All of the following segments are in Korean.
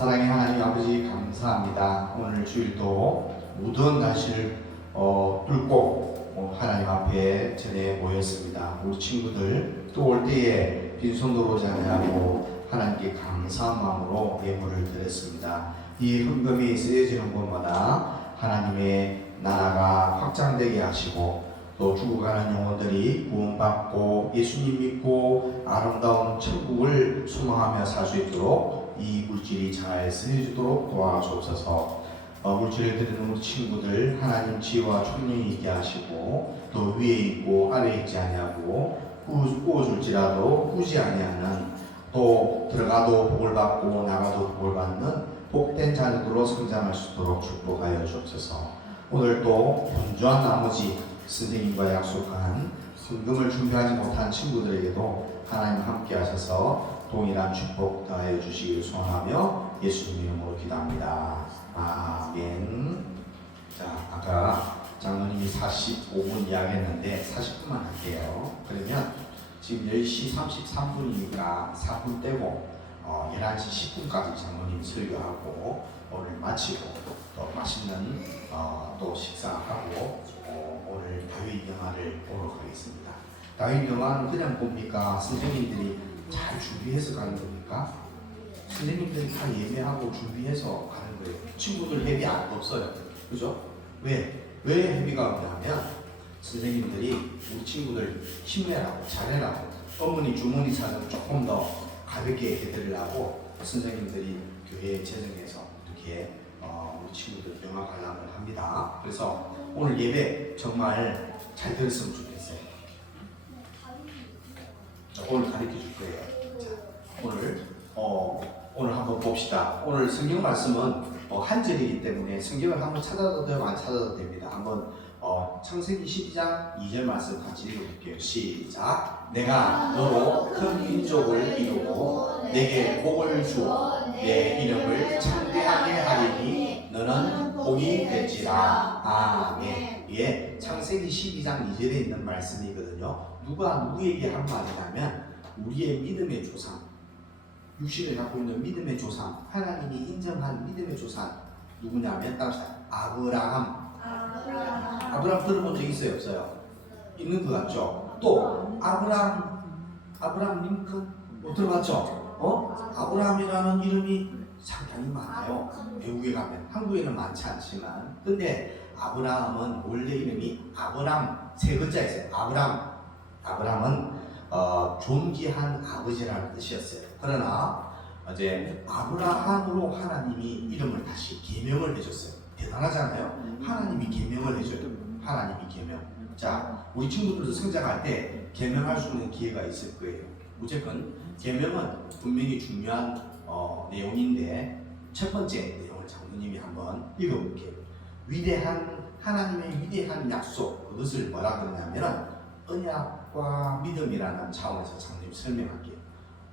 사랑의 하나님 아버지 감사합니다. 오늘 주일도 무더운 날씨를 뚫고 하나님 앞에 전에 모였습니다. 우리 친구들 또 올 때에 빈손으로 오지 않냐고 하나님께 감사한 마음으로 예물을 드렸습니다. 이 헌금이 쓰여지는 곳마다 하나님의 나라가 확장되게 하시고 또 죽어가는 영혼들이 구원받고 예수님 믿고 아름다운 천국을 소망하며 살 수 있도록 이 물질이 잘 쓰여지도록 도와주옵소서. 물질을 드리는 우리 친구들 하나님 지혜와 총명이 있게 하시고 또 위에 있고 아래에 있지 아니하고 꾸어줄지라도 꾸지 아니하는 또 들어가도 복을 받고 나가도 복을 받는 복된 자녀들로 성장할 수 있도록 축복하여 주옵소서. 오늘 또 분주한 나머지 선생님과 약속한 헌금을 준비하지 못한 친구들에게도 하나님 함께 하셔서 동일한 축복 더하여 주시기를 소원하며 예수님 이름으로 기도합니다. 아멘. 자, 아까 장로님이 45분 이야기했는데 40분만 할게요. 그러면 지금 10시 33분이니까 4분 떼고 11시 10분까지 장로님 설교하고 오늘 마치고 또 맛있는 또 식사하고 오늘 다윗 영화를 보러 가겠습니다. 다윗 영화는 그냥 봅니까? 선생님들이 잘 준비해서 가는 겁니까? 선생님들이 다 예매하고 준비해서 가는 거예요. 친구들 회비 없어요. 그죠? 왜 회비가 없냐면 선생님들이 우리 친구들 힘내라고 잘해라고 어머니 주머니 사정 조금 더 가볍게 해드리려고 선생님들이 교회 재정에서 이렇게 우리 친구들 영화 관람을 합니다. 그래서 오늘 예배 정말 잘 들었으면 좋겠어요. 오늘 가르쳐 줄 거예요. 자, 오늘 한번 봅시다. 오늘 성경 말씀은 한 절이기 때문에 성경을 한번 찾아도 되고 안 찾아도 됩니다. 한번 창세기 12장 2절 말씀 같이 읽어볼게요. 시작. 내가 너로 큰 민족을 이루고 내게 복을 주어 내 이름을 창대하게 하리니 너는 복이 될지라. 아멘. 예, 창세기 12장 2절에 있는 말씀이거든요. 누가 누구에게 한 말이냐면 우리의 믿음의 조상, 육신을 갖고 있는 믿음의 조상, 하나님이 인정한 믿음의 조상 누구냐면 따라서 아브라함 들어본 적 있어요? 없어요? 있는 것 같죠? 또 아브라함 링컨 들어봤죠? 아브라함이라는 이름이 상당히 많아요. 외국에 가면. 한국에는 많지 않지만 근데 아브라함은 원래 이름이 아브람 세 글자 있어요. 아브람은 존귀한 아버지라는 뜻이었어요. 그러나 이제 아브라함으로 하나님이 이름을 다시 계명을 해줬어요. 대단하잖아요. 하나님이 계명을 해줘요. 하나님이 계명. 자, 우리 친구들도 성장할 때 계명할 수 있는 기회가 있을 거예요. 무조건 계명은 분명히 중요한 내용인데 첫 번째 내용을 장로님이 한번 읽어볼게요. 하나님의 위대한 약속, 그것을 뭐라 그러냐면 언약과 믿음이라는 차원에서 장로님 설명할게요.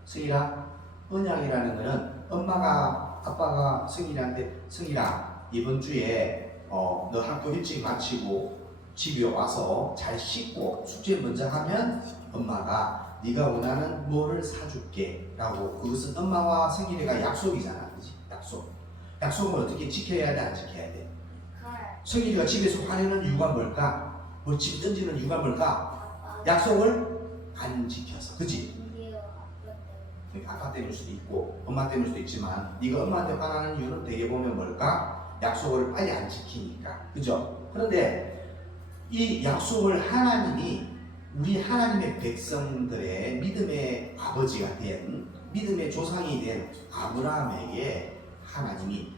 성일아, 언약이라는 것은 아빠가 성일한테 성일아 이번 주에 너 학교 일찍 마치고 집에 와서 잘 씻고 숙제 먼저 하면 엄마가 네가 원하는 뭐를 사줄게 라고. 그것은 엄마와 성일이가 약속이잖아. 그치? 약속을 어떻게 지켜야 돼? 안 지켜야 돼? 성일이가 집에서 화내는 이유가 뭘까? 집 던지는 이유가 뭘까? 약속을 안 지켜서. 그치? 아빠 때문일 수도 있고 엄마 때문일 수도 있지만 네가 엄마한테 화나는 이유는 되게 보면 뭘까? 약속을 빨리 안 지키니까. 그죠? 그런데 이 약속을 하나님이 우리 하나님의 백성들의 믿음의 아버지가 된 믿음의 조상이 된 아브라함에게 하나님이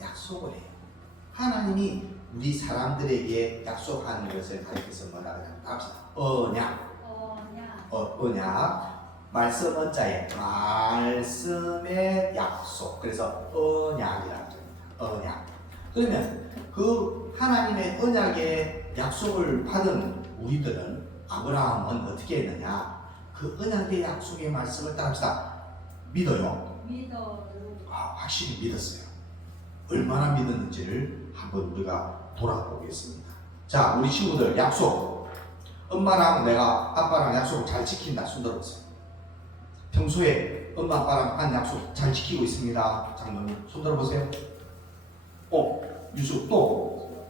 약속을 해요. 하나님이 우리 사람들에게 약속하는 것을 가리켜서 뭐라 그러냐면 언약. 말씀은 자에 말씀의 약속. 그래서 언약이라고 합니다. 언약. 그러면 그 하나님의 언약의 약속을 받은 우리들은 아브라함은 어떻게 했느냐? 그 언약의 약속의 말씀을 따릅시다. 믿어요. 확실히 믿었어요. 얼마나 믿었는지를 한번 우리가 돌아보겠습니다. 자, 우리 친구들 약속. 엄마랑 아빠랑 약속을 잘 지킨다. 손 들어보세요. 평소에 엄마 아빠랑 한 약속 잘 지키고 있습니다. 장모님 손 들어보세요. 유수 또.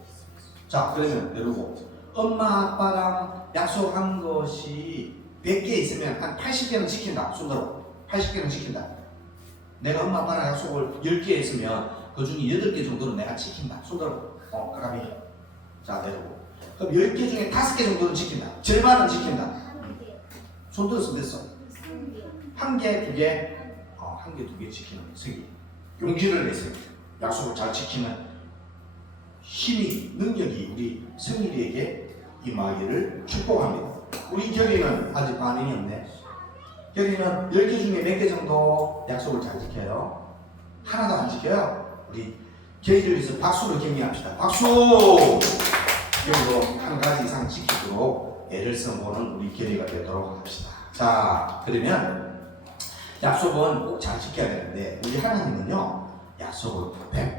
자, 그러면 내려고 엄마 아빠랑 약속한 것이 100개 있으면 한 80개는 지킨다. 손 들어. 80개는 지킨다. 내가 엄마 아빠랑 약속을 10개 했으면 그 중에 8개 정도는 내가 지킨다. 손 들어. 가감이. 자, 내려고. 그럼 10개 중에 5개 정도는 지킨다. 절반은 지킨다. 손 들었으면 됐어. 1개, 2개, 1개, 2개 지키는 승리. 용기를 내세요. 약속을 잘 지키는 힘이, 능력이 우리 승리에게 임하기를 축복합니다. 우리 결의는 아직 반응이 없네. 결의는 10개 중에 몇 개 정도 약속을 잘 지켜요? 하나도 안 지켜요? 우리 결의를 위해서 박수로 격려합시다. 박수! 결의로 한 가지 이상 지키도록 애를 써보는 우리 결의가 되도록 합시다. 자, 그러면 약속은 꼭 잘 지켜야 되는데 우리 하나님은요 약속을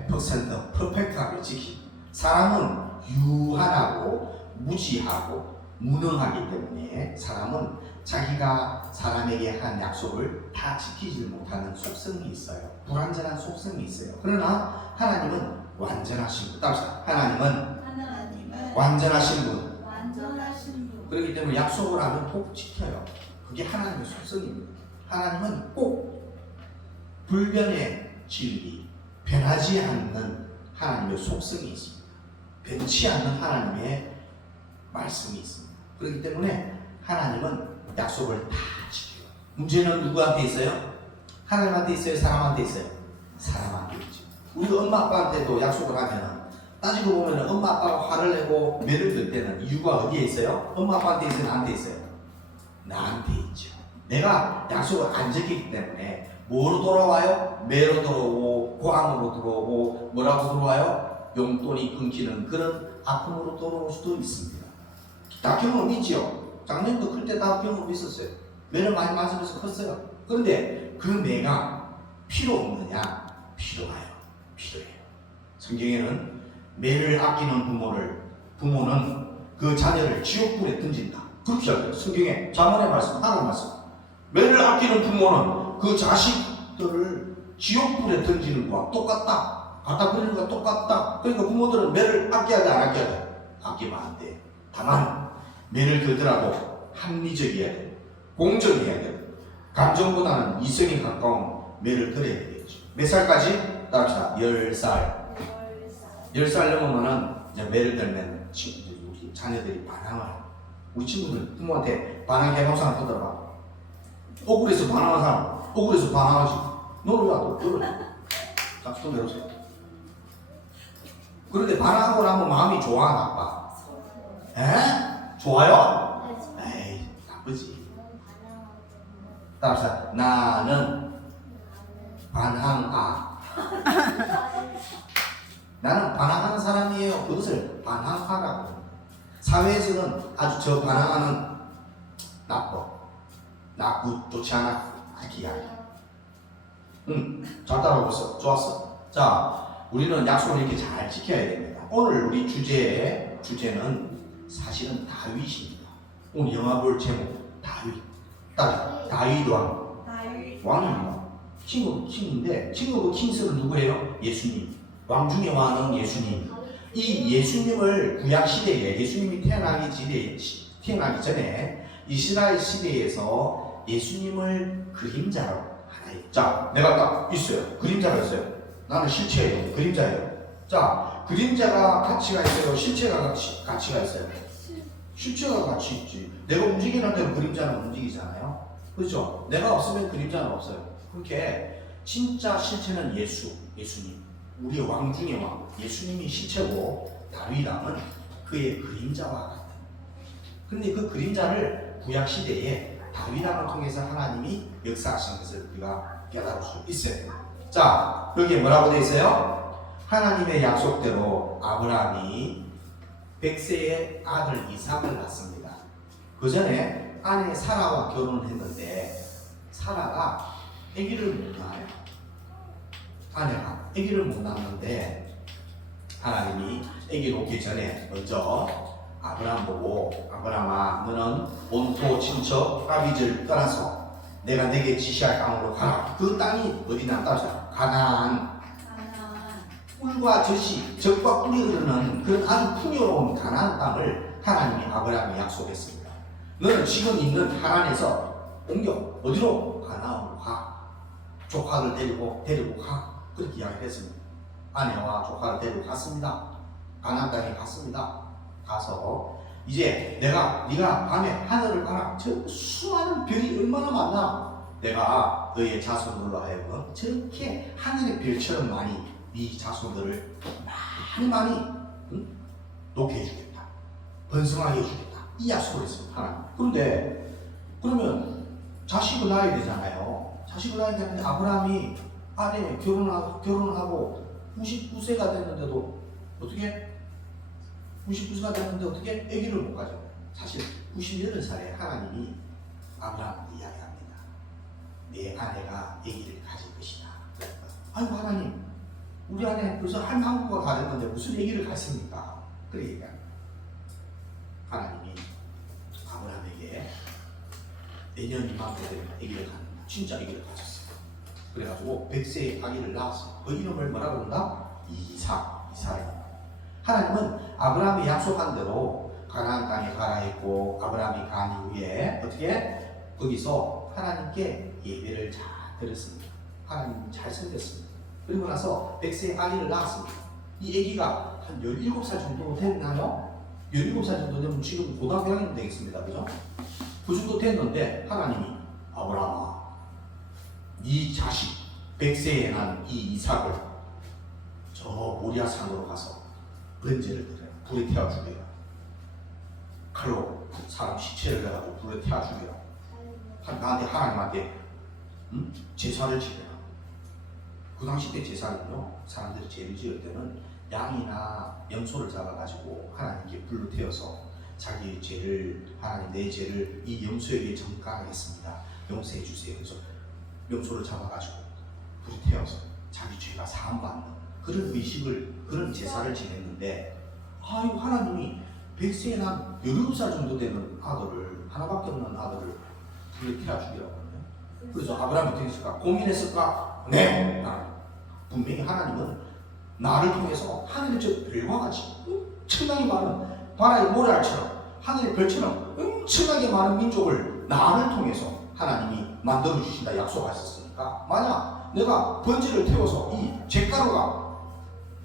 100% 퍼펙트하게 지킵니다. 사람은 유한하고 무지하고 무능하기 때문에 사람은 자기가 사람에게 한 약속을 다 지키지 못하는 속성이 있어요. 불완전한 속성이 있어요. 그러나 하나님은 완전하신 분. 따라서 하나님은 완전하신 분. 그렇기 때문에 약속을 하면 꼭 지켜요. 그게 하나님의 속성입니다. 하나님은 꼭 불변의 진리, 변하지 않는 하나님의 속성이 있습니다. 변치 않는 하나님의 말씀이 있습니다. 그렇기 때문에 하나님은 약속을 다 지켜요. 문제는 누구한테 있어요? 하나님한테 있어요? 사람한테 있어요? 사람한테 있죠. 우리 엄마 아빠한테도 약속을 하면은 따지고 보면 엄마 아빠가 화를 내고 매를 들 때는 이유가 어디에 있어요? 엄마 아빠한테 있어요? 나한테 있어요? 나한테 있죠. 내가 약속을 안 지키기 때문에 뭐로 돌아와요? 매로 들어오고 고함으로 들어오고 뭐라고 들어와요? 용돈이 끊기는 그런 아픔으로 돌아올 수도 있습니다. 다 경험 있죠? 작년도 클 때 다 경험 있었어요. 매를 많이 맞으면서 컸어요. 그런데 그 매가 필요 없느냐? 필요해요. 필요해요. 성경에는 매를 아끼는 부모는 그 자녀를 지옥불에 던진다. 그렇게 하죠. 성경에 자문의 말씀, 하나님 말씀. 매를 아끼는 부모는 그 자식들을 지옥불에 던지는 거와 똑같다. 갖다 버리는 거와 똑같다. 그러니까 부모들은 매를 아껴야 돼, 안 아껴야 돼? 아끼면 안 돼. 다만 매를 걸더라도 합리적이어야 돼. 공정해야 돼. 감정보다는 이성에 가까운 매를 걸어야 되겠죠. 몇 살까지? 따라합시다. 10살. 10살 넘으면은 이제 매를 들면 친구들이, 우리 자녀들이 반항을 해요. 우리 친구들 부모한테 반항해본 사람 보더라. 억울해서 반항한 사람, 억울해서 반항하지. 너는 왜 안 돼? 너는. 자, 손 내려오세요. 그런데 반항하고 나면 마음이 좋아, 나빠? 에? 좋아요? 에이, 나쁘지. 따라서 나는 반항아. 나는 반항하는 사람이에요. 그것을 반항하라고. 사회에서는 아주 저 반항하는 나쁘, 좋지 않아. 아기야. 잘 따라오고 좋았어. 자, 우리는 약속을 이렇게 잘 지켜야 됩니다. 오늘 우리 주제는 사실은 다윗입니다. 오늘 영화 볼 제목 다윗. 다윗 왕입니다. 킹인데 킹 오브 킹스는 누구예요? 예수님. 왕 중의 왕은 예수님. 이 예수님을 구약 시대에 예수님이 태어나기 전에 이스라엘 시대에서 예수님을 그림자로 하나요. 자, 내가 딱 있어요. 그림자가 있어요. 나는 실체예요. 그림자예요. 자, 그림자가 가치가 있어요. 실체가 가치가 있어요. 실체가 가치 있지. 내가 움직이는 대로 그림자는 움직이잖아요. 그렇죠? 내가 없으면 그림자는 없어요. 그렇게 진짜 실체는 예수님. 우리의 왕 중의 왕. 예수님이 실체고 다윗 왕은 그의 그림자와 같은. 그런데 그 그림자를 구약 시대에 다윗 왕을 통해서 하나님이 역사하신 것을 우리가 깨달을 수 있어요. 자, 여기에 뭐라고 되어 있어요? 하나님의 약속대로 아브라함이 100세의 아들 이삭을 낳습니다. 그 전에 아내 사라와 결혼을 했는데 사라가 아기를 못 낳아요. 아내가 아기를 못 낳는데 하나님이 아기 놓기 전에 먼저 아브라함 보고 아브라함아 너는 본토 친척 아비지를 떠나서 내가 내게 지시할 땅으로 가라. 그 땅이 어디냐 따라서 가나안. 꿀과 젖이 적과 꿀이 흐르는 그런 아주 풍요로운 가나안 땅을 하나님이 아브라함에 약속했습니다. 너는 지금 있는 하란에서 옮겨 어디로? 가나안으로 가. 조카를 데리고 가. 그렇게 이야기했습니다. 아내와 조카를 데리고 갔습니다. 가나안 땅에 갔습니다. 가서 이제 네가 밤에 하늘을 봐라. 저 수많은 별이 얼마나 많나. 내가 너의 자손들로 하여금 저렇게 하늘의 별처럼 많이 이 자손들을 많이 높게 해주겠다. 번성하게 해주겠다. 이 약속을 했습니다. 하나님. 그런데 그러면 자식을 낳아야 되잖아요. 자식을 낳아야 되는데 아브라함이 아내 결혼하고 99세가 됐는데도 어떻게 99세가 됐는데 어떻게 아기를 못 가져? 사실 98살에 하나님이 아브라함한테 이야기합니다. 내 아내가 아기를 가질 것이다. 아이고 하나님, 우리 아내 벌써 한국어가 다 됐는데 무슨 아기를 갖습니까? 그러니까 하나님이 아브라함에게 내년 이맘때 되면 아기를 갖는다. 진짜 아기를 가졌어요. 그래가지고 100세의 아기를 낳았어요. 그 이름을 뭐라고 그런다? 이삭입니다. 하나님은 아브라함이 약속한 대로 가나안 땅에 가라 했고, 아브라함이 간 이후에 어떻게 거기서 하나님께 예배를 잘 드렸습니다. 하나님 잘 섬겼습니다. 그리고 나서 100세의 아기를 낳았습니다. 이 아기가 한 17살 정도 됐나요? 17살 정도 되면 지금 고등학교 1학년 되겠습니다. 그죠? 그 정도 됐는데 하나님이 아브라함아, 네 자식 100세에 난 이 이삭을 저 모리아산으로 가서 번제를 드려요. 불에 태워 죽여요. 칼로 사람 시체를 내가지고 불에 태워 죽여요. 나한테 하나님한테 제사를 지내라. 그 당시 때 제사는요, 사람들이 제를 지을 때는 양이나 염소를 잡아가지고 하나님께 불로 태워서 자기의 죄를, 하나님 내 죄를 이 염소에게 전가하겠습니다. 용서해 주세요. 그래서 염소를 잡아가지고 불에 태워서 자기 죄가 사함받는 그런 의식을, 그런 제사를 지냈는데, 아이고 하나님이 100세에 난 17살 정도 되는 아들을, 하나밖에 없는 아들을 불에 태워 죽이라고 하거든요. 그래서 아브라함이 어떻게 했을까? 고민했을까? 네! 분명히 하나님은 나를 통해서 하늘의 저 별과 같이 엄청나게 많은 바다의 모래알처럼 하늘의 별처럼 엄청나게 많은 민족을 나를 통해서 하나님이 만들어 주신다 약속하셨으니까, 만약 내가 번제를 태워서 이 잿가루가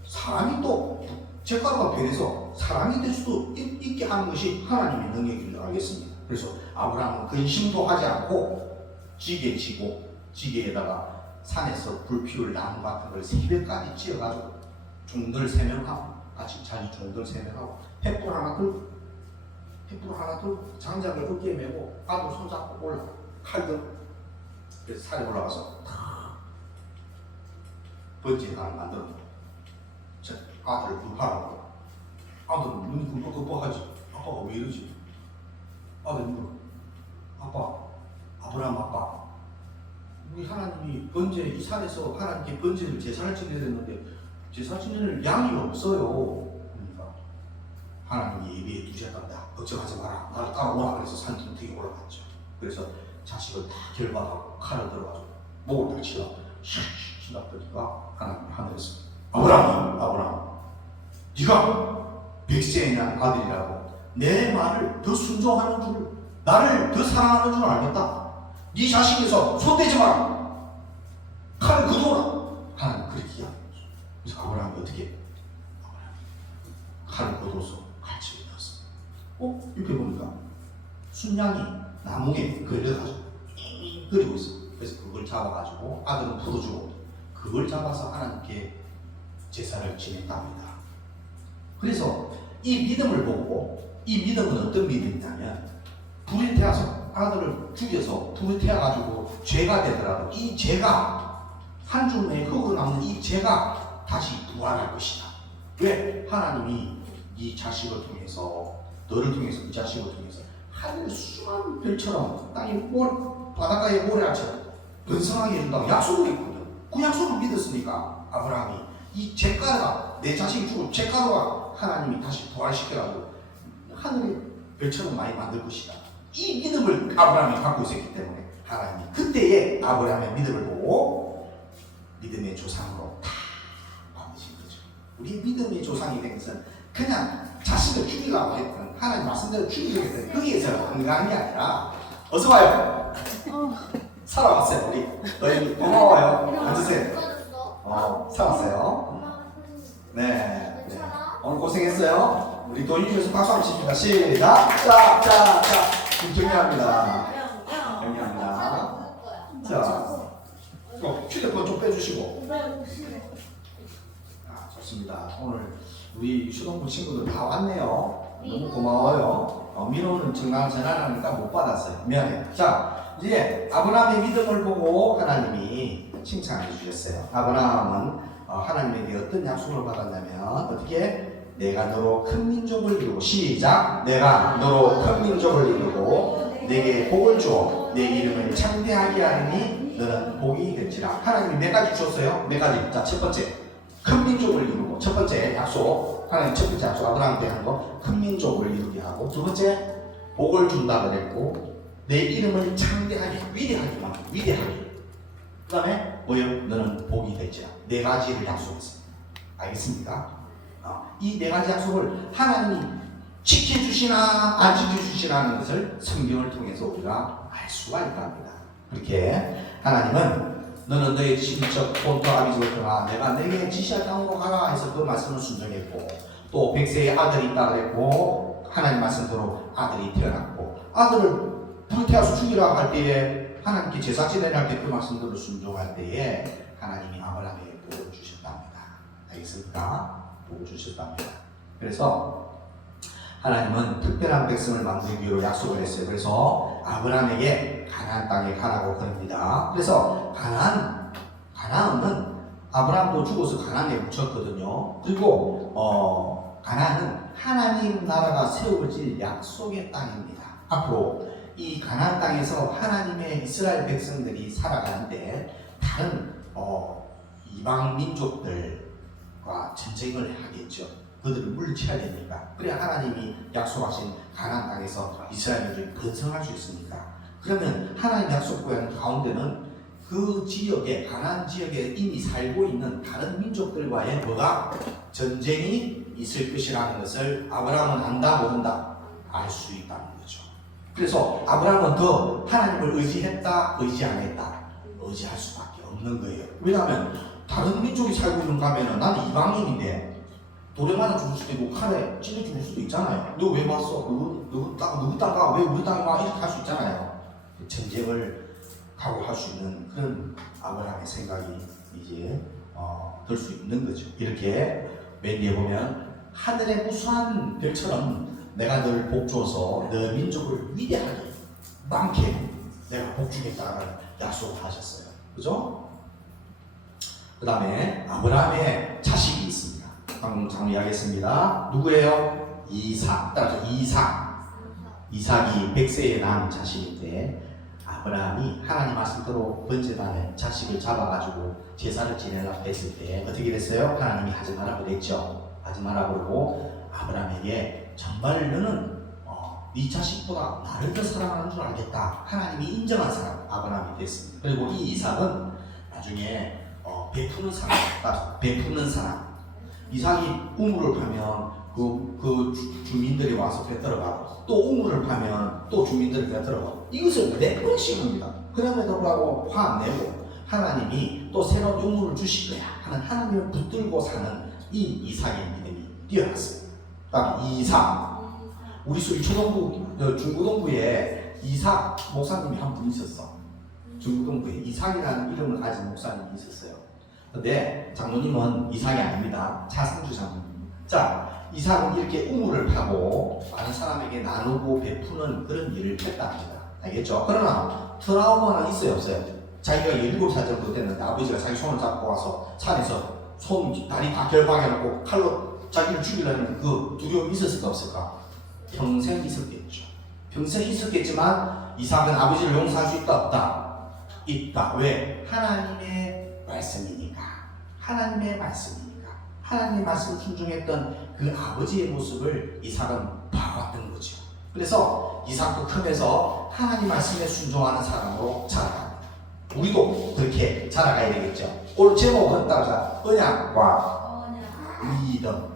사람이 또 잿가루가 변해서 사람이 될 수도 있게 하는 것이 하나님의 능력인 줄 알겠습니다. 그래서 아브라함은 근심도 하지 않고 지게 지고, 지게에다가 산에서 불 피울 나무 같은 걸 새벽까지 찧어가지고 종들 3명하고 같이 자기 종들 3명하고 횃불 하나 들고 장작을 어깨에 메고 아들 손잡고 올라 칼들. 그래서 산에 올라가서 탁 번지 하나 만들어 놓고 아들을 불파라고. 아들은 눈이 끔뻑끔뻑하지. 아빠가 왜 이러지? 아들 물어. 아빠, 아브라함 아빠, 우리 하나님이 번제, 이 산에서 하나님께 번제를 제사를 지내야 되는데 제사 지낼 양이 없어요. 그러니까 하나님이 예비해 두셨단다. 걱정하지 마라. 나를 따라오라. 그래서 산등택에 올라갔죠. 그래서 자식을 다 결박하고 칼을 들어가지고 목을 딱 치라 치놨더니까 하나님이 하늘에서 아브라함, 네가 100세에 난 아들이라고 내 말을 더 순종하는 줄, 나를 더 사랑하는 줄 알겠다. 네 자식에서 손대지 마라. 칼을 거두어라. 하나님 그렇게 이야기했죠. 그래서 아브라함이 어떻게? 칼을 거두어서 칼집에 넣었어. 이렇게 보니까 순양이 나무에 걸려가지고 끓이고 있어. 그래서 그걸 잡아가지고 아들은 풀어주고 그걸 잡아서 하나님께 제사를 지냈답니다. 그래서 이 믿음을 보고, 이 믿음은 어떤 믿음이냐면, 불에 태워서 아들을 죽여서 불에 태워가지고 죄가 되더라도 이 죄가 한 주머니에 흙으로 이 죄가 다시 부활할 것이다. 왜? 하나님이 이 자식을 통해서, 너를 통해서, 이 자식을 통해서 하늘의 수많은 별처럼 땅이 바닷가의 모래알처럼 번성하게 해준다고 약속을 했거든. 그 약속을 믿었으니까 아브라함이 이 잿가루가, 내 자식이 죽은 잿가루가 하나님이 다시 부활시켜가지고 하늘의 별처럼 많이 만들 것이다. 이 믿음을 아브라함이 갖고 있었기 때문에 하나님이 그때의 아브라함의 믿음을 보고 믿음의 조상으로 다 만드신 거죠. 우리 믿음의 조상이 된 것은 그냥 자신을 죽이려고 했던 하나님 말씀대로 죽이려고 했던 거기에서 건강한 게 아니라 어서 와요. 살아왔어요. 우리 너희 고마워요. 앉으세요. 살았어요. 네. 오늘 고생했어요. 우리 도윤이에서 박수 한번 칩니다. 시작. 자. 격려합니다. 자, 휴대폰 좀 빼주시고. 좋습니다. 오늘 우리 휴대폰 친구들 다 왔네요. 너무 고마워요. 민호는 전화하니까 못 받았어요. 미안해. 자, 이제 아브라함의 믿음을 보고 하나님이 칭찬해 주셨어요. 아브라함은 하나님에게 어떤 약속을 받았냐면 어떻게? 내가 너로 큰 민족을 이루고 시작. 내가 너로 큰 민족을 이루고 내게 복을 주어 내 이름을 창대하게 하느니 너는 복이 될지라. 하나님이 몇 가지 주셨어요? 몇 가지. 자, 첫 번째 큰 민족을 이루고, 첫 번째 약속, 하나님 첫 번째 약속 아브라함한테 하는 거 큰 민족을 이루게 하고, 두 번째 복을 준다 그랬고, 내 이름을 창대하게 위대하게 그 다음에 뭐예요? 너는 복이 될지라. 네 가지를 약속했어요. 알겠습니까? 이 네 가지 약속을 하나님이 지켜주시나 안 지켜주시나는 것을 성경을 통해서 우리가 알 수가 있다 합니다. 그렇게 하나님은 너는 너의 친척 본토 아비지부터가 내가 내게 지시할 땅으로 가라 해서 그 말씀을 순종했고, 또 100세의 아들이 있다 그랬고 하나님 말씀대로 아들이 태어났고, 아들을 불태워서 죽이라 할 때에 하나님께 제사 지내라 할 때 그 말씀대로 순종할 때에 하나님이 아브라함에게 복을 주셨답니다. 알겠습니까? 복을 주셨답니다. 그래서 하나님은 특별한 백성을 만들기 위로 약속을 했어요. 그래서 아브라함에게 가나안 땅에 가라고 그럽니다. 그래서 가나안은 아브라함도 죽어서 가나안에 묻혔거든요. 그리고 가나안은 하나님 나라가 세워질 약속의 땅입니다. 앞으로 이 가나안 땅에서 하나님의 이스라엘 백성들이 살아가는데 다른 이방 민족들과 전쟁을 하겠죠. 그들을 물리쳐야 되니까. 그래야 하나님이 약속하신 가나안 땅에서 이스라엘을 번성할 수 있으니까. 그러면 하나님 약속 구하는 가운데는 그 지역에, 가나안 지역에 이미 살고 있는 다른 민족들과의 뭐가 전쟁이 있을 것이라는 것을 아브라함은 안다 모른다? 알 수 있다는 거죠. 그래서 아브라함은 더 하나님을 의지했다 의지 안 했다? 의지할 수밖에 없는 거예요. 왜냐하면 다른 민족이 살고 있는 가면은 나는 이방인인데 돌에 맞아 죽을 수도 있고 칼에 찔려 죽을 수도 있잖아요. 너 왜 왔어? 누구 땅 가? 왜 우리 땅에 와? 이렇게 할 수 있잖아요. 전쟁을 각오할 수 있는 그런 아브라함의 생각이 이제 들 수 있는 거죠. 이렇게 맨 뒤에 보면 하늘의 무수한 별처럼 내가 너를 복 주어서 너 민족을 위대하게 많게 내가 복 주겠다는 약속을 하셨어요. 그죠? 그 다음에 아브라함의 자식이 있습니다. 방금 이야기했습니다. 누구예요? 이삭. 따라서 이삭이 100세에 낳은 자식인데 아브라함이 하나님 말씀대로 번제단에 자식을 잡아가지고 제사를 지내려고 했을 때 어떻게 됐어요? 하나님이 하지 말라고 그랬죠. 하지 말라고 그러고 아브라함에게 정말 너는 네 자식보다 나를 더 사랑하는 줄 알겠다. 하나님이 인정한 사람 아브라함이 됐습니다. 그리고 이 이삭은 나중에 베푸는 사람. 이삭이 우물을 파면 그 주민들이 와서 뱉들어가고 또 우물을 파면 또 주민들이 뱉들어가고 이것을 4번씩 합니다. 그럼에도 불구하고 화 안 내고 하나님이 또 새로운 우물을 주실 거야 하는 하나님을 붙들고 사는 이 이삭의 믿음이 뛰어났어요. 그다음 이삭. 우리 초등부 중고등부에 이삭 목사님이 한 분 있었어. 중고등부에 이삭이라는 이름을 가진 목사님이 있었어요. 근데 장로님은 이삭이 아닙니다. 차승주 장로님. 자, 이삭은 이렇게 우물을 파고 많은 사람에게 나누고 베푸는 그런 일을 했답니다. 알겠죠? 그러나 트라우마는 있어요, 없어요? 자기가 17살 정도 됐는데 아버지가 자기 손을 잡고 와서 산에서 다리 다 결박해놓고 칼로 자기를 죽이려는 그 두려움이 있었을까 없을까? 평생 있었겠죠. 평생 있었겠지만 이삭은 아버지를 용서할 수 있다 없다? 있다. 왜? 하나님의 말씀이니까. 하나님의 말씀이니까. 하나님의 말씀을 순종했던 그 아버지의 모습을 이삭은 봐왔던 거죠. 그래서 이삭도 크면서 하나님 말씀에 순종하는 사람으로 자라갑니다. 우리도 그렇게 자라가야 되겠죠. 오늘 제목은 따라서 언약과 믿음.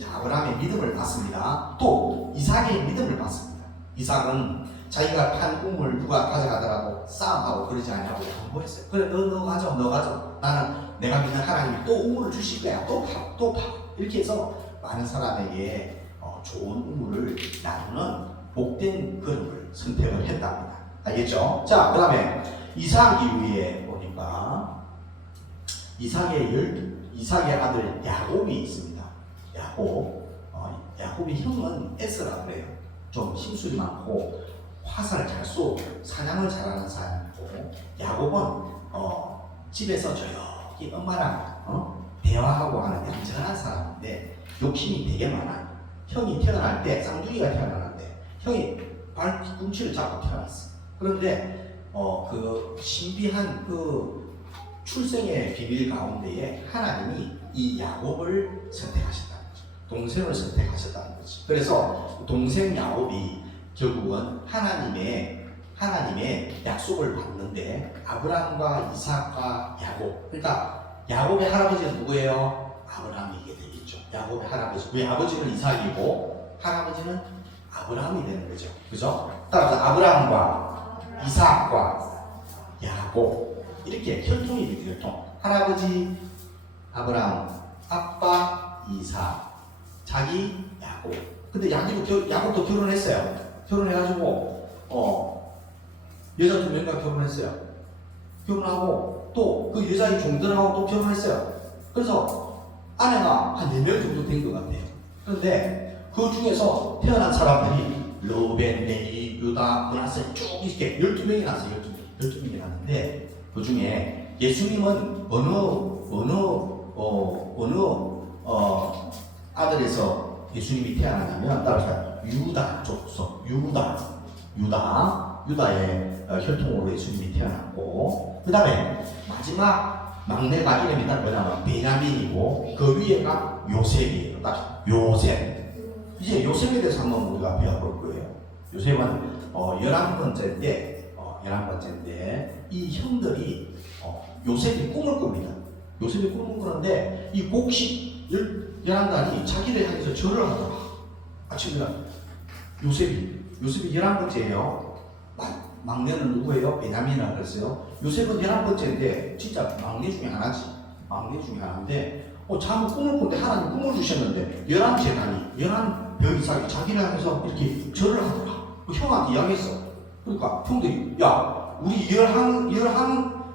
자, 아브라함의 믿음을 받습니다. 또 이삭의 믿음을 받습니다. 이삭은 자기가 판 우물 누가 가져가더라도 싸움하고 그러지 않냐고 양보했어요. 그래 너 가져 너 가져. 나는 내가 믿는 하나님이 또 우물을 주실 거야. 또 파. 이렇게 해서 많은 사람에게 좋은 우물을 나누는 복된 걸음을 선택을 했답니다. 알겠죠? 자, 그 다음에 이삭 이후에 보니까 이삭의 아들 야곱이 있습니다. 야곱의 형은 에스라 그래요. 좀 힘술이 많고 화살을 잘 쏘고 사냥을 잘하는 사람이고, 야곱은 집에서 조용히 엄마랑 대화하고 하는 얌전한 사람인데 욕심이 되게 많아요. 형이 태어날 때 쌍둥이가 태어나는데 형이 발꿈치를 잡고 태어났어. 그런데 그 신비한 그 출생의 비밀 가운데에 하나님이 이 야곱을 선택하셨다는 거죠. 동생을 선택하셨다는 거죠. 그래서 동생 야곱이 결국은 하나님의 약속을 받는데 아브라함과 이삭과 야곱, 그러니까 야곱의 할아버지는 누구예요? 아브라함이게 되겠죠. 야곱의 할아버지. 왜 아버지는 이삭이고 할아버지는 아브라함이 되는 거죠. 그죠? 따라서 아브라함과 이삭과 야곱 이렇게 혈통이 되죠. 혈통. 할아버지 아브라함, 아빠 이삭, 자기 야곱. 근데 야곱도 결혼했어요. 결혼해가지고 여자 2명과 결혼했어요. 결혼하고 또 그 여자의 종들하고 또 결혼했어요. 그래서 아내가 한 4명 정도 된 것 같아요. 그런데 그 중에서 태어난 사람들이 르벤, 레위, 유다, 므낫세 쭉 이렇게 12명이 났어요. 12명이 났는데 그 중에 예수님은 어느 아들에서 예수님이 태어나냐면 따라서 유다 족속, 유다의 혈통으로 예수님이 태어났고, 그 다음에 마지막 막내가 이름이 뭐냐면 베냐민이고 그 위에가 요셉이에요. 딱 요셉. 이제 요셉에 대해서 한번 우리가 배워볼 거예요. 요셉은 11번째인데 이 형들이 요셉이 꿈을 꿉니다. 요셉이 꿈을 꾸는데 이 곡식 11단이 자기를 향해서 절을 하더라. 아침에 요셉이 11번째예요. 막내는 누구예요? 베냐민이라고 그랬어요. 요셉은 11번째인데 진짜 막내 중에 하나지. 막내 중에 하나인데 참 꿈을 꾼데 하나님 꿈을 주셨는데 11재단이 11별 이상이 자기를 향해서 이렇게 절을 하더라. 형한테 이야기했어. 그러니까 형들이 야 우리 11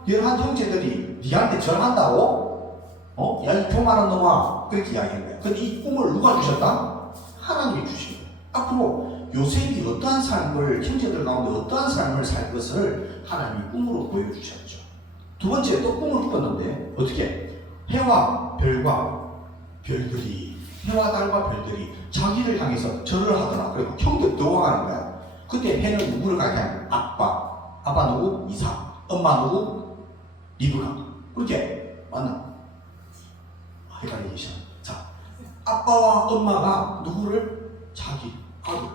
형제들이 니한테 절한다고? 야 이 교만한 놈아. 그렇게 이야기한 거야. 근데 이 꿈을 누가 주셨다? 하나님이 주신 거야. 앞으로 요셉이 어떠한 삶을, 형제들 가운데 어떠한 삶을 살 것을 하나님이 꿈으로 보여주셨죠. 두 번째 또 꿈을 꿨는데 어떻게? 해와 달과 별들이 자기를 향해서 절을 하더라. 그리고 형들 도와가는 거야. 그때 해는 누구를 가게 하냐? 아빠 누구? 이삭. 엄마 누구? 리브가. 그렇게 맞나? 헷갈리기. 자, 아빠와 엄마가 누구를? 자기 아들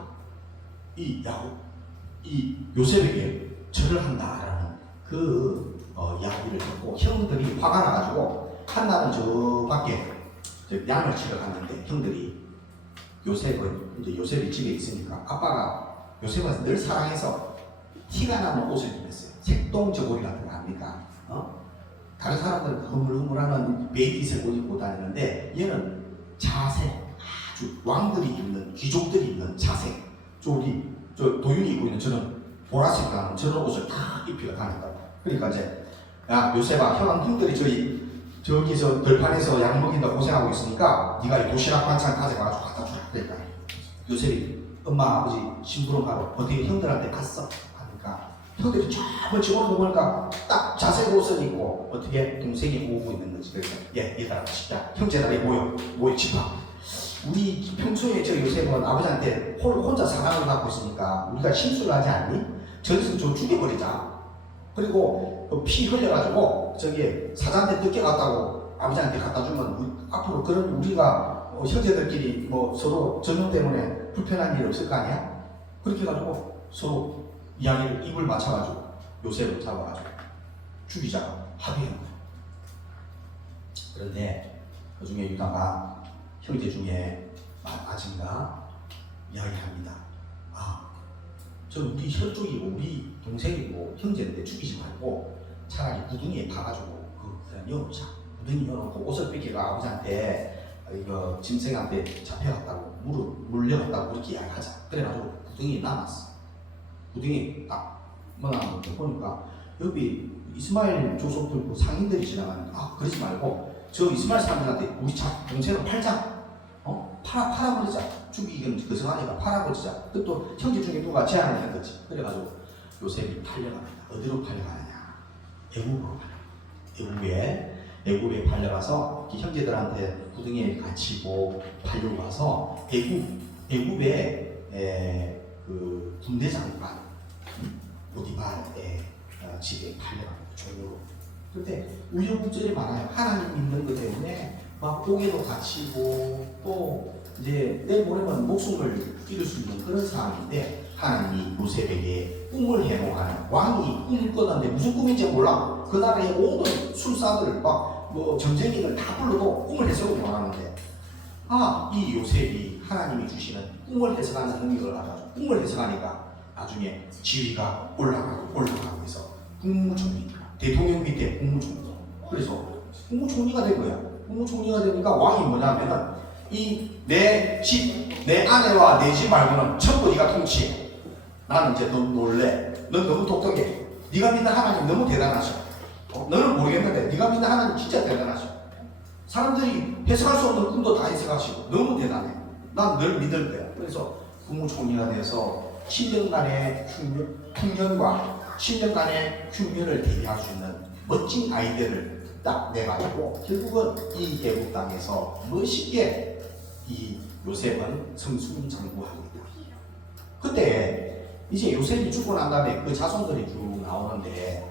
이 요셉에게 절을 한다라는 그 이야기를 듣고 형들이 화가 나가지고 한나는 저 밖에 양을 치러 갔는데 형들이 요셉이 집에 있으니까 아빠가 요셉을 늘 사랑해서 티가 나는 옷을 입혔어요. 색동 저고리 같은 거 아닙니까? 다른 사람들은 흐물흐물하는 베이지색 옷 입고 다니는데 얘는 자색, 아주 왕들이 입는, 귀족들이 입는 자색. 저 도윤이 입고 있는 저는 보라색 나는 저런 옷을 다 입히고 다닌다고. 그러니까 이제 야 요셉아, 형들이 저기 저 들판에서 양 먹인다 고생하고 있으니까 네가 이 도시락 반찬 가져가지고 갖다 주라. 그러니까 요셉이 엄마 아버지 심부름하러 어떻게 형들한테 갔어? 하니까 형들이 쫙 집어넣고 보니까 딱 자색 옷을 입고 어떻게 동생이 오고 있는 거지. 그래서 얘들아 진짜 형제들이 모여 집합. 우리 평소에 저 요셉은 아버지한테 혼자 사랑을 받고 있으니까 우리가 심술을 하지 않니? 저기서 좀 죽여버리자. 그리고 피 흘려가지고 저기 사자한테 뜯겨갔다고 아버지한테 갖다 주면 앞으로 그런 우리가 형제들끼리 뭐 서로 전용 때문에 불편한 일 없을 거 아니야? 그렇게 해가지고 서로 이야기를 입을 맞춰가지고 요셉을 잡아가지고 죽이자가 합의한 거예요. 그런데 그 중에 유다가 형제 중에 아진가 이야기합니다. 저 우리 혈족이고 우리 동생이고 형제인데 죽이지 말고 차라리 구덩이에 파가지고 그냥 열어놓자. 구덩이 열어놓고 옷을 뺏기가 아버지한테 이거 짐승한테 잡혀갔다고 물려갔다고 그렇게 이야기하자. 그래가지고 구덩이에 남았어. 구덩이에 딱 넣어놨는데 보니까 여기 이스마엘 조속들 그 상인들이 지나가는데 그러지 말고 저 이스마엘 사람들한테 우리 동생을 팔자. 팔아버리자. 죽이기는 거성하니까 팔아버리자. 또 형제 중에 누가 제안을 한 거지. 그래가지고 요셉이 팔려갑니다. 어디로 팔려가느냐? 애굽으로 팔려가요. 애굽에 팔려가서 형제들한테 구덩이에 갇히고 팔려가서 애굽의 그 군대장관 보디발의 집에 팔려갑니다. 종으로. 그런데 우여곡절이 많아요. 하나님 믿는 것 때문에 막 옥에도 갇히고 또 이제 내일 모레면 목숨을 잃을 수 있는 그런 상황인데 하나님이 요셉에게 꿈을 해몽하는 왕이 꿈을 꿨는데 무슨 꿈인지 몰라. 그 나라의 모든 술사들 뭐 전쟁인을 다 불러도 꿈을 해석을 원하는데 이 요셉이 하나님이 주시는 꿈을 해석하는 능력을 가지고 꿈을 해석하니까 나중에 지위가 올라가고 해서 국무총리 대통령 밑에 국무총리 그래서 국무총리가 된 거야. 국무총리가 되니까 왕이 뭐냐면은 내 집, 내 아내와 내 집 말고는 전부 네가 통치해. 나는 이제 너 놀래. 넌 너무 똑똑해. 네가 믿는 하나님 너무 대단하셔. 너는 모르겠는데 네가 믿는 하나님 진짜 대단하셔. 사람들이 해석할 수 없는 꿈도 다 해석하시고 너무 대단해. 난 널 믿을 거야. 그래서 국무총리가 돼서 7년간의 풍년과 7년간의 흉년을 대비할 수 있는 멋진 아이디어를 딱 내가지고 결국은 이 애국 땅에서 멋있게 이 요셉은 승승장구합니다. 그때 이제 요셉이 죽고 난 다음에 그 자손들이 쭉 나오는데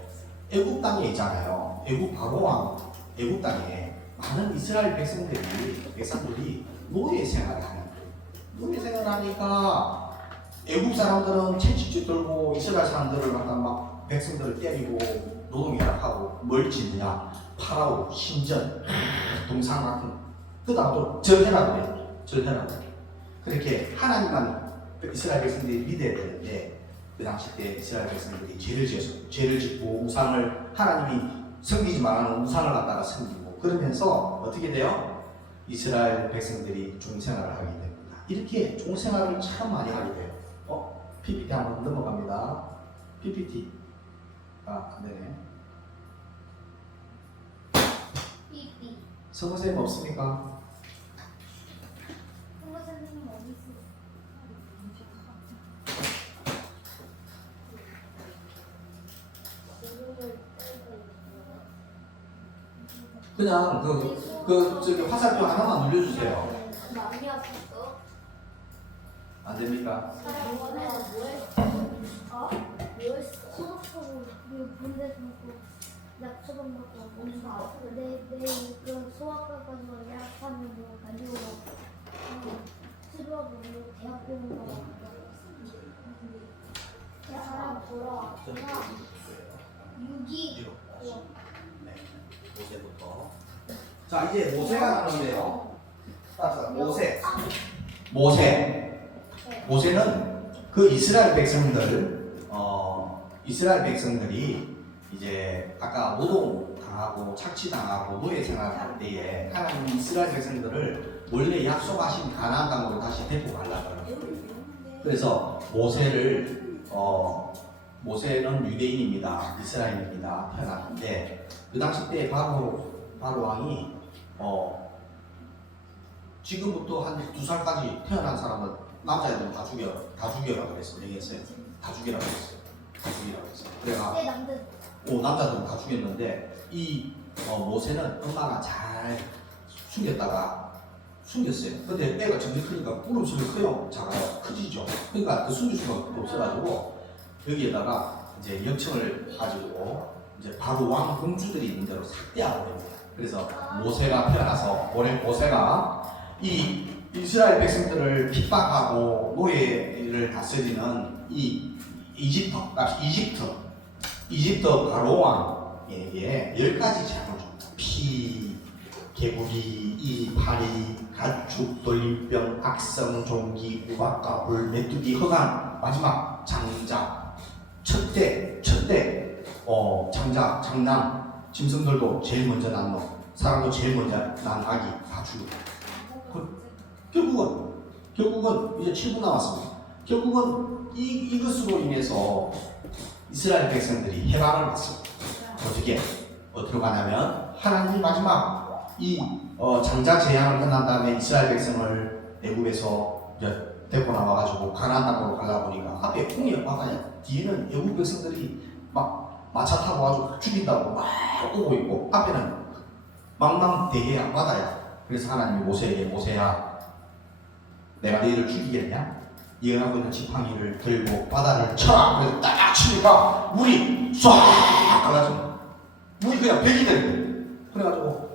애국 땅에 있잖아요. 애국 바로왕 애국 땅에 많은 이스라엘 백성들이 노예 생활을 하는 거예요. 노예 생활을 하니까 애국 사람들은 채찍질 들고 이스라엘 사람들을 갖다 막 백성들을 때리고 노동해락하고 뭘 짓느냐? 파라오, 신전, 동상 같은 그 다음 또 절해라 그래요. 절해라 그래요. 그렇게 하나님만 이스라엘 백성들이 믿어야 되는데 그 당시 때 이스라엘 백성들이 죄를 짓고 우상을 하나님이 섬기지 말라는 우상을 갖다가 섬기고 그러면서 어떻게 돼요? 이스라엘 백성들이 종생활을 하게 됩니다. 이렇게 종생활을 참 많이 하게 돼요. PPT 한번 넘어갑니다. PPT 안되네. 성모쌤 없습니까? 성모쌤은 어디 있어? 그냥 저기 화살표 하나만 눌러주세요. 많이 아팠어? 안 됩니까? 사랑원에서 뭐했어? 수업하고 군대 가고 약초반 먹고 엄청 아프고 내일 그 수학과 가서 약하면 뭐 가지고 치료하고 대학병원 가고 사람 돌아왔구나. 6이 네, 모세부터. 자, 이제 모세가 나오는데요. 따라서 모세는 그 이스라엘 백성들이 이제 아까 노동 당하고 착취 당하고 노예 생활할 때에 하나님 이스라엘 백성들을 원래 약속하신 가나안 땅으로 다시 데리고 가려고 하는 거예요. 그래서 모세는 유대인입니다. 이스라엘입니다. 태어났는데 그 당시 때 바로 왕이 지금부터 한 2살까지 태어난 사람은 남자애들은 다 죽여라고 그랬어요. 얘기했어요. 다 죽이라고 했어요. 그래가 남자들은 다 죽였는데 이 모세는 엄마가 잘 숨겼어요. 근데 애가 점점 크니까 울음소리 커요. 작아요. 커지죠. 그러니까 그 숨길 수가 없어가지고 여기에다가 이제 역청을 가지고 이제 바로 왕 공주들이 있는 대로 삭대하고 됩니다. 그래서 모세가 태어나서 모세가 이 이스라엘 백성들을 핍박하고 노예를 다스리는 이 이집트 바로 왕에게 10가지 재앙을 줍니다. 피, 개구리, 이 파리, 가축, 돌림병, 악성, 종기, 우박과 불, 메뚜기, 흑암, 마지막 장자, 첫대, 장자, 장남, 짐승들도 제일 먼저 난 놈, 사람도 제일 먼저 난 아기 다 죽입니다. 결국은 이제 7분 남았습니다. 결국은 이것으로 인해서 이스라엘 백성들이 해방을 받습니다. 어떻게 가냐면 하나님이 마지막 장자 재앙을 끝난 다음에 이스라엘 백성을 애굽에서 데리고 나와가지고 가나안 땅으로 가려고 보니까 앞에 홍해 바다야, 뒤에는 애굽 백성들이 막 마차 타고 가지고 죽인다고 막 오고 있고 앞에는 망망대해야 바다야. 그래서 하나님이 모세야, 내가 너희를 죽이겠냐? 이어하고 있는 지팡이를 들고 바다를 쳐라. 그래서 딱 치니까 물이 쏴 가가지고 물이 그냥 백이 되는 거예요. 그래가지고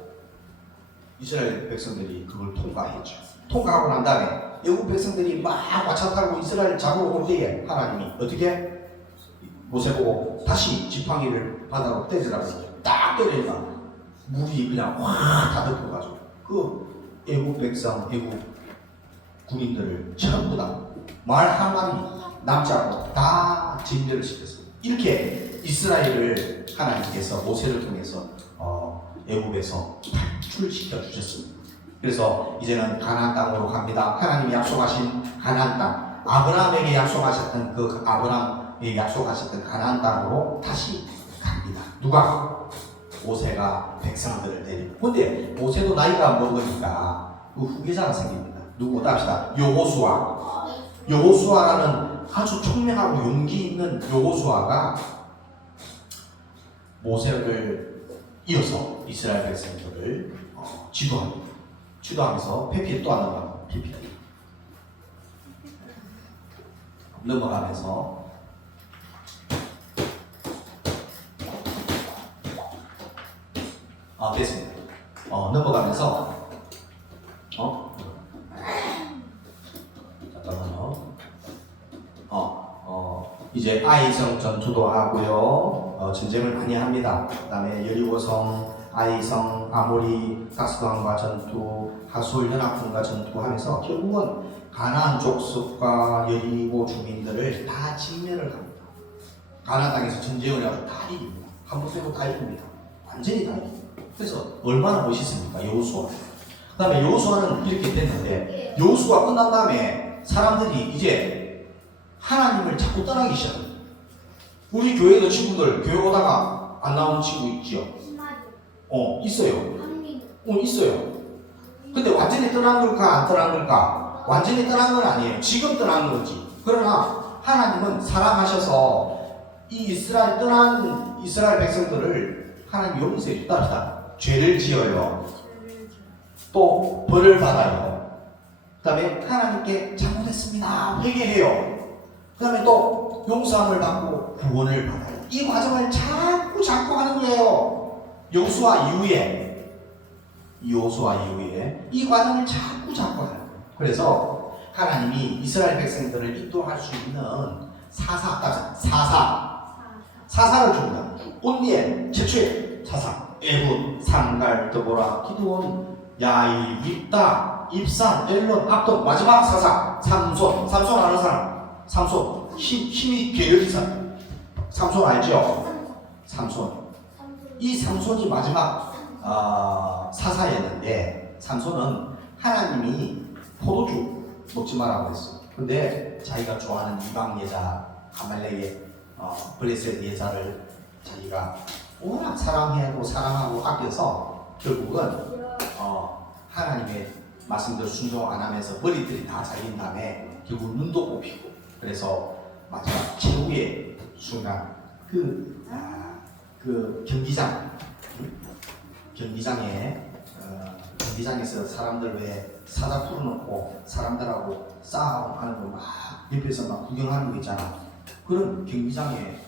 이스라엘 백성들이 그걸 통과했죠. 통과하고 난 다음에 애국 백성들이 막 마차 타고 이스라엘 잡으러 올 때에 하나님이 어떻게 모세 보고 다시 지팡이를 바다로 때리라고 딱 때리니까 물이 그냥 확 다 덮어가지고 그 애국 백성, 애국 군인들을 전부 다 말 한마디 남지 않고 다 진멸을 시켰습니다. 이렇게 이스라엘을 하나님께서 모세를 통해서 애굽에서 탈출시켜 주셨습니다. 그래서 이제는 가나안 땅으로 갑니다. 하나님이 약속하신 가나안 땅, 아브라함에게 약속하셨던 그 아브라함에게 약속하셨던 가나안 땅으로 다시 갑니다. 누가? 모세가 백성들을 데리고. 근데 모세도 나이가 먹으니까 그 후계자가 생깁니다. 누구? 합시다. 여호수아라는 아주 총명하고 용기 있는 여호수아가 모세를 이어서 이스라엘 백성들을 지도합니다. 지도하면서 페피에 또 하나 가고 페피 넘어가면서 됐습니다. 넘어가면서 잠깐만요. 이제 아이성 전투도 하고요. 전쟁을 많이 합니다. 그 다음에 여리고성, 아이성, 아모리, 가스강과 전투, 하솔 연합군과 전투하면서 결국은 가나안 족속과 여리고 주민들을 다 진멸을 합니다. 가나안 땅에서 전쟁을 해서 다 이깁니다. 한 번 빼고 다 이깁니다. 완전히 다 이깁니다. 그래서 얼마나 멋있습니까? 여호수아. 그 다음에 여호수아는 이렇게 됐는데 여호수아 끝난 다음에 사람들이 이제 하나님을 자꾸 떠나기 시작합니다. 우리 교회도 친구들 교회 오다가 안 나오는 친구 있죠? 있어요. 있어요. 근데 완전히 떠난 걸까 안 떠난 걸까? 완전히 떠난 건 아니에요. 지금 떠난 거지. 그러나 하나님은 사랑하셔서 이 이스라엘 떠난 이스라엘 백성들을 하나님 용서해 줬답니다. 죄를 지어요. 또 벌을 받아요. 그 다음에 하나님께 잘못했습니다. 회개해요. 그 다음에 또 용서함을 받고 구원을 받아요. 이 과정을 자꾸 하는 거예요. 여호수아 이후에 이 과정을 자꾸 하는 거예요. 그래서 하나님이 이스라엘 백성들을 인도할 수 있는 사사를 줍니다. 온니엘 최초의 사사, 에훗, 상갈, 드보라, 기드온, 야이, 밉다, 입산, 엘론, 압돈, 마지막 사사 삼손 아는 사람? 삼손, 힘이 괴력이 사람. 삼손 알죠? 이 삼손이 마지막 사사였는데, 삼손은 하나님이 포도주 먹지 말라고 했어요. 근데 자기가 좋아하는 이방 여자 아말렉의 블레셋 여자를 자기가 워낙 사랑하고 아껴서 결국은 하나님의 말씀대로 순종 안 하면서 머리들이 다 잘린 다음에 결국 눈도 뽑히고, 그래서 마지막 최후의 순간 그 경기장에서 사람들 왜 사자 풀어놓고 사람들하고 싸움하는 거 막 옆에서 막 구경하는 거 있잖아. 그런 경기장에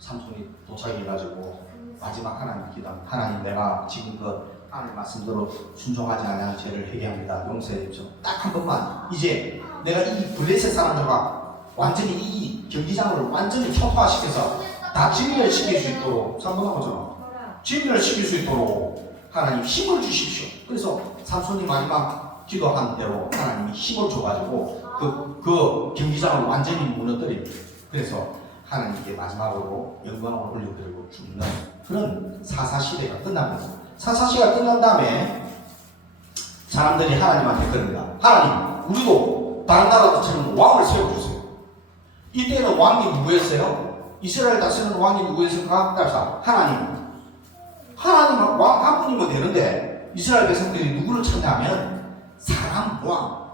삼손이 도착해가지고 마지막 하나님 기도합니다. 하나님, 내가 지금 그 하나님 말씀대로 순종하지 않은 죄를 회개합니다. 용서해 주십시오. 딱 한 번만. 이제 내가 이 블레셋 사람들과 완전히 이 경기장을 완전히 초토화시켜서 다 진멸시킬 수 있도록 3번 나오잖아. 진멸시킬 수 있도록 하나님 힘을 주십시오. 그래서 삼손이 마지막 기도한 대로 하나님이 힘을 줘가지고 그 경기장을 완전히 무너뜨립니다. 그래서 하나님께 마지막으로 영광을 올려드리고 죽는 그런 사사시대가 끝납니다. 사사시대가 끝난 다음에 사람들이 하나님한테 그럽니다. 하나님, 우리도 다른 나라들처럼 왕을 세워주세요. 이때는 왕이 누구였어요? 이스라엘 다스리는 왕이 누구였을까? 따라서 하나님 왕 한 분이면 되는데 이스라엘 백성들이 누구를 찾냐면 사람 왕,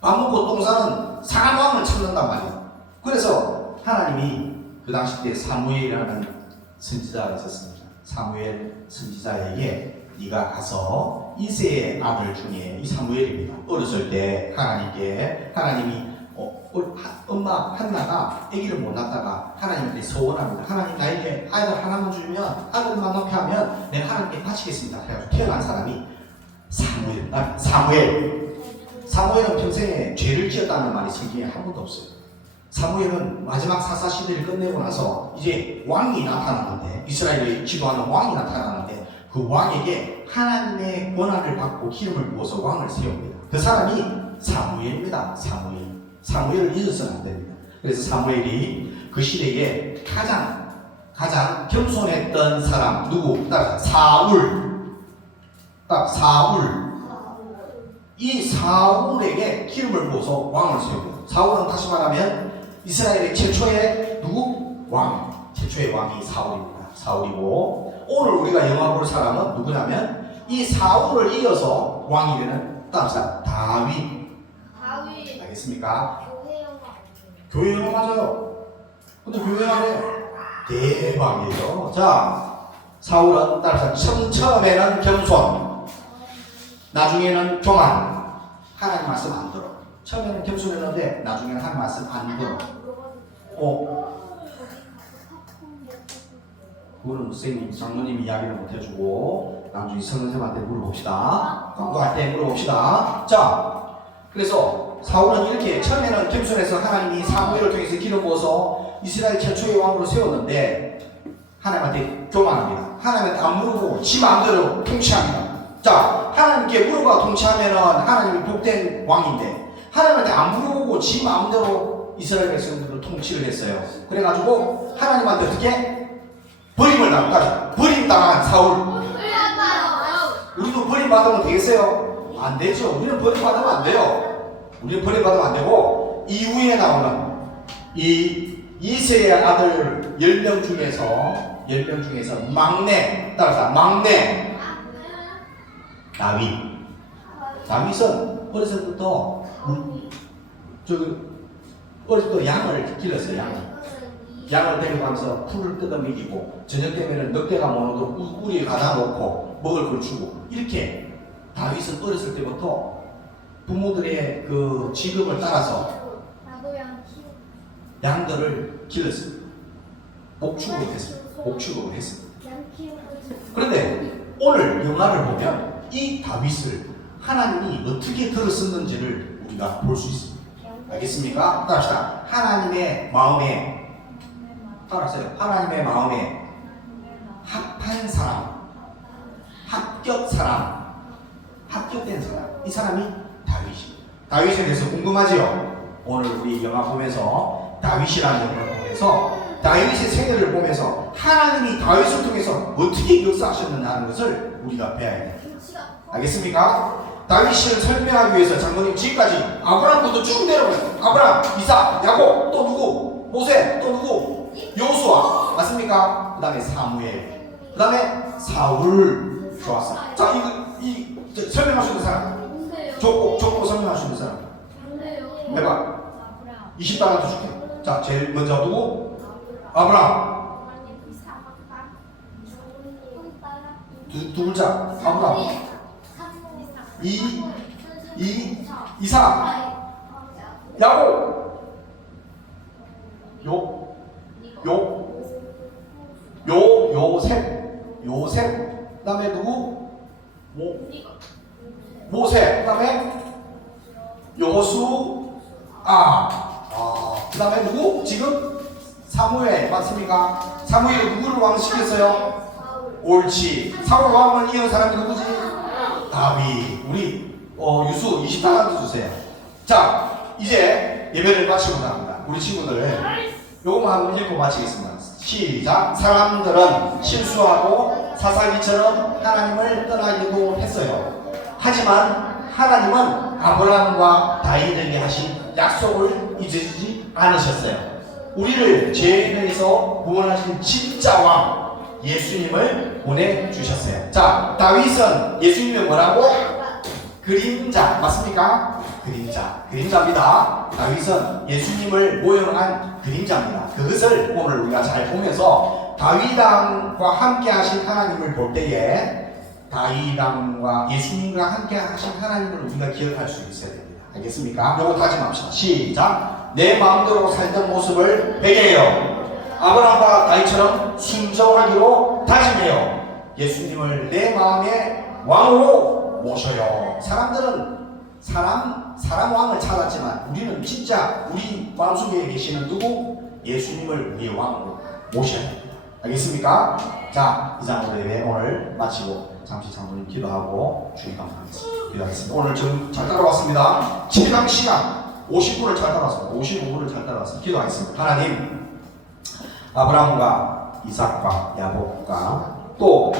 밥 먹고 똥 싸는 사람 왕을 찾는단 말이에요. 그래서 하나님이 그 당시 때 사무엘이라는 선지자가 있었습니다. 사무엘 선지자에게 네가 가서 이새의 아들 중에 이 사무엘입니다. 어렸을 때 하나님이 엄마 한나가 아기를 못 낳다가 하나님께 소원합니다. 하나님, 나에게 아이를 하나만 주면, 아들만 낳게 하면 내가 하나님께 바치겠습니다. 그래서 태어난 사람이 사무엘은 평생에 죄를 지었다는 말이 성경에 한 번도 없어요. 사무엘은 마지막 사사 시대를 끝내고 나서 이제 왕이 나타나는데, 이스라엘의 지도하는 왕이 나타나는데 그 왕에게 하나님의 권한을 받고 기름을 부어서 왕을 세웁니다. 그 사람이 사무엘입니다. 사무엘을 잊어서는 안 됩니다. 그래서 사무엘이 그 시대에 가장 겸손했던 사람 누구? 딱 사울. 이 사울에게 기름을 부어서 왕을 세웁니다. 사울은 다시 말하면 이스라엘의 최초의 누구? 최초의 왕이 사울이고, 오늘 우리가 영화 볼 사람은 누구냐면 이 사울을 이어서 왕이 되는 다윗. 알겠습니까? 교회 영화 맞아요. 근데 교회 영화에 대박이에요. 자, 사울은 처음에는 겸손, 나중에는 교만. 하나님 말씀 안 들어. 처음에는 겸손했는데 나중에는 하나님 말씀 안 들어. 그거는 선생님, 장로님 이야기를 못 해주고 나중에 선생님한테 물어봅시다. 광고할 때 물어봅시다. 자, 그래서 사울은 이렇게 처음에는 겸손해서 하나님이 사무엘을 통해서 기름 부어서 이스라엘 최초의 왕으로 세웠는데 하나님한테 교만합니다. 하나님한테 안 물어보고 지 마음대로 통치합니다. 자, 하나님께 물어봐 통치하면은 하나님이 복된 왕인데 하나님한테 안 물어보고 지 마음대로 이스라엘 백성들을 통치를 했어요. 그래가지고 하나님한테 어떻게? 버림당한 사울. 우리도 버림받으면 되겠어요? 안 되죠. 우리는 버림받으면 안 돼요. 우리는 버림받으면 안 되고, 이후에 나오는 이 이새의 아들 10명 중에서 막내, 다윗은 어렸을 때부터 어렸을 때 양을 길렀어요. 양을 데려가면서 풀을 뜯어 먹이고, 저녁 되면은 늑대가 모노도록 우리에 가다 놓고 먹을 걸 주고, 이렇게 다윗은 어렸을 때부터 부모들의 그 지금을 따라서 양들을 길렀습니다. 목축으로 했습니다. 그런데 오늘 영화를 보면 이 다윗을 하나님이 어떻게 들었었는지를 우리가 볼 수 있습니다. 알겠습니까? 따라합시다. 하나님의 마음에 합한 사람, 합격된 사람, 이 사람이 다윗입니다. 다윗에 대해서 궁금하지요? 오늘 우리 영화 보면서 다윗이라는 영화를 보면서 다윗의 생애를 보면서 하나님이 다윗을 통해서 어떻게 역사하셨느냐 하는 것을 우리가 배워야 돼요. 알겠습니까? 다윗을 설명하기 위해서 장로님 지금까지 아브라함부터 쭉 내려오면 아브라함, 이삭, 야곱, 또 누구? 모세, 또 누구? 여호수아, 맞습니까? 그 다음에 사무엘, 그 다음에 사울. 좋았어. 자, 설명할 수 있는 사람. 족보 설명할 수 있는 사람. 해봐. 20달러도 줄게. 자, 제일 먼저 누구? 아브라함. 두 글자. 아브라함. 이삭. 야곱. 요셉. 그다음에 누구? 모세. 그다음에 여호수. 그다음에 누구? 지금 사무엘 맞습니까? 사무엘이 누구를 왕시켰어요? 옳지. 사울 왕을 이은 사람이 누구지? 다윗. 우리 유수 24단 주세요. 자, 이제 예배를 마치고 나갑니다. 우리 친구들 요거만 한번 읽고 마치겠습니다. 시작. 사람들은 실수하고 사사기처럼 하나님을 떠나기도 했어요. 하지만 하나님은 아브라함과 다윗에게 하신 약속을 잊으시지 않으셨어요. 우리를 죄에서 구원하신 진짜 왕 예수님을 보내주셨어요. 자, 다윗은 예수님의 뭐라고? 그림자. 맞습니까? 그림자입니다. 다윗은 예수님을 모형한 그림자입니다. 그것을 오늘 우리가 잘 보면서 다윗왕과 함께 하신 하나님을 볼 때에 다윗왕과 예수님과 함께 하신 하나님을 우리가 기억할 수 있어야 됩니다. 알겠습니까? 요거 다짐합시다. 시작. 내 마음대로 살던 모습을 배게요. 아브라함과 다윗처럼 순종하기로 다짐해요. 예수님을 내 마음의 왕으로 모셔요. 사람들은 사람 왕을 찾았지만 우리는 진짜 우리 마음속에 계시는 누구? 예수님을 우리의 왕으로 모셔야 됩니다. 알겠습니까? 자, 이상으로 예배 오늘 마치고 잠시 장로님 기도하고 주님 감사하겠습니다. 기도하겠습니다. 오늘 좀 잘 따라왔습니다. 7강 시간 50분을 잘 따라왔습니다. 55분을 잘 따라왔습니다. 기도하겠습니다. 하나님, 아브라함과 이삭과 야곱과 또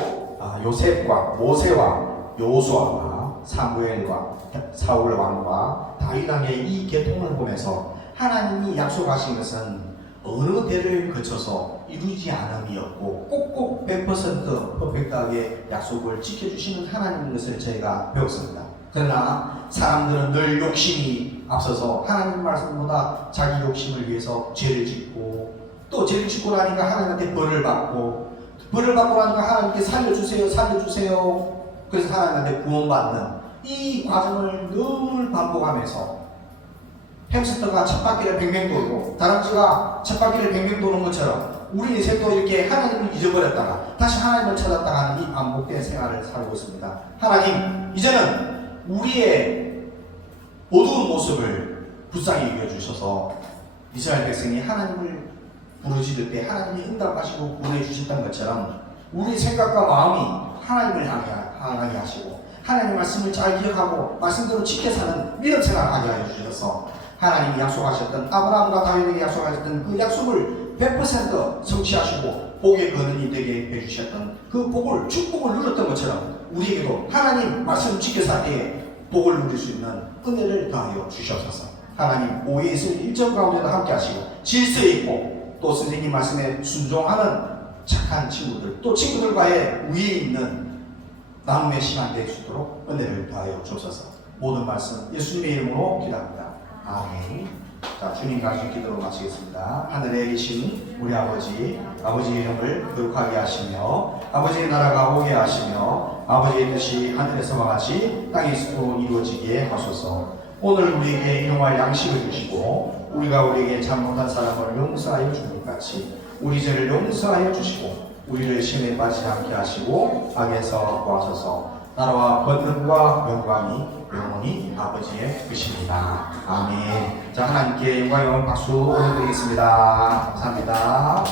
요셉과 모세와 여호수아와 사무엘과 사울 왕과 다윗 왕의 이 계통을 보면서 하나님이 약속하신 것은 어느 때를 거쳐서 이루지 않음이었고 꼭꼭 100% 퍼펙트하게 약속을 지켜주시는 하나님인 것을 저희가 배웠습니다. 그러나 사람들은 늘 욕심이 앞서서 하나님 말씀보다 자기 욕심을 위해서 죄를 짓고 또 죄를 짓고 나니까 하나님한테 벌을 받고 나니까 하나님께 살려주세요. 그래서 하나님한테 구원받는 이 과정을 늘 반복하면서 햄스터가 첫 바퀴를 뱅뱅 돌고 다람쥐가 첫 바퀴를 뱅뱅 도는 것처럼 우리 인생도 이렇게 하나님을 잊어버렸다가 다시 하나님을 찾았다가 하는 이 반복된 생활을 살고 있습니다. 하나님, 이제는 우리의 어두운 모습을 불쌍히 여겨주셔서 이스라엘 백성이 하나님을 부르짖을 때 하나님이 응답하시고 보내주셨던 것처럼 우리 생각과 마음이 하나님을 향하게 하시고 하나님의 말씀을 잘 기억하고 말씀대로 지켜 사는 믿음 생활하게 하여 주셔서 하나님이 약속하셨던 아브라함과 다윗에게 약속하셨던 그 약속을 100% 성취하시고 복의 근원이 되게 해주셨던 그 복을 축복을 누렸던 것처럼 우리에게도 하나님 말씀 지켜 살 때에 복을 누릴 수 있는 은혜를 더하여 주시옵소서. 하나님 오해에 있을 일정 가운데도 함께 하시고 질서에 있고 또 선생님 말씀에 순종하는 착한 친구들 또 친구들과의 위에 있는 나눔의 시간 될 수 있도록 은혜를 더하여 주옵소서. 모든 말씀 예수님의 이름으로 기도합니다. 아멘. 자, 주님 가르친 기도로 마치겠습니다. 하늘에 계신 우리 아버지의 이름을 거룩하게 하시며 아버지의 나라가 오게 하시며 아버지의 뜻이 하늘에서와 같이 땅에서도 이루어지게 하소서. 오늘 우리에게 일용할 양식을 주시고 우리가 우리에게 잘못한 사람을 용서하여 주는 것 같이 우리 죄를 용서하여 주시고 우리를 시험에 빠지지 않게 하시고 악에서 구하소서. 나라와 권능과 영광이 영원히 아버지의 것입니다. 아멘. 자, 하나님께 영광 박수 올려드리겠습니다. 감사합니다.